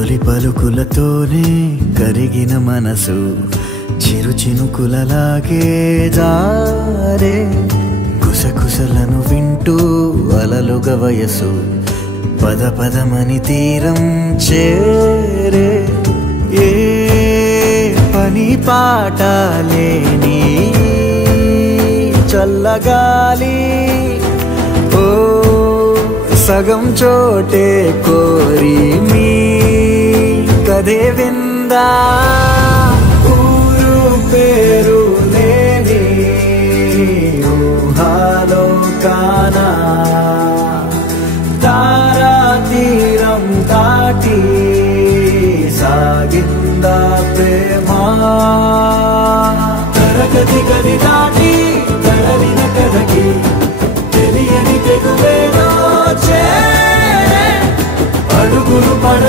తొలి పలుకులతోనే కరిగిన మనసు చిరు చినుకులలాగే జారే కుసకుసలను వింటూ అలలుగా వయసు పద పదమని తీరం చేరే ఏ పని పాట లేని చల్లగాలి ఓ సగం చోటే కోరి మీ కదే విందా ఊరు పేరు లేని ఊహాలో కానా తారా తీరం దాటి సాగిందా ప్రేమ తరగతి గది దాటి తరలిన కథకి తెలియని తెగువేదో చే అడుగులు పడ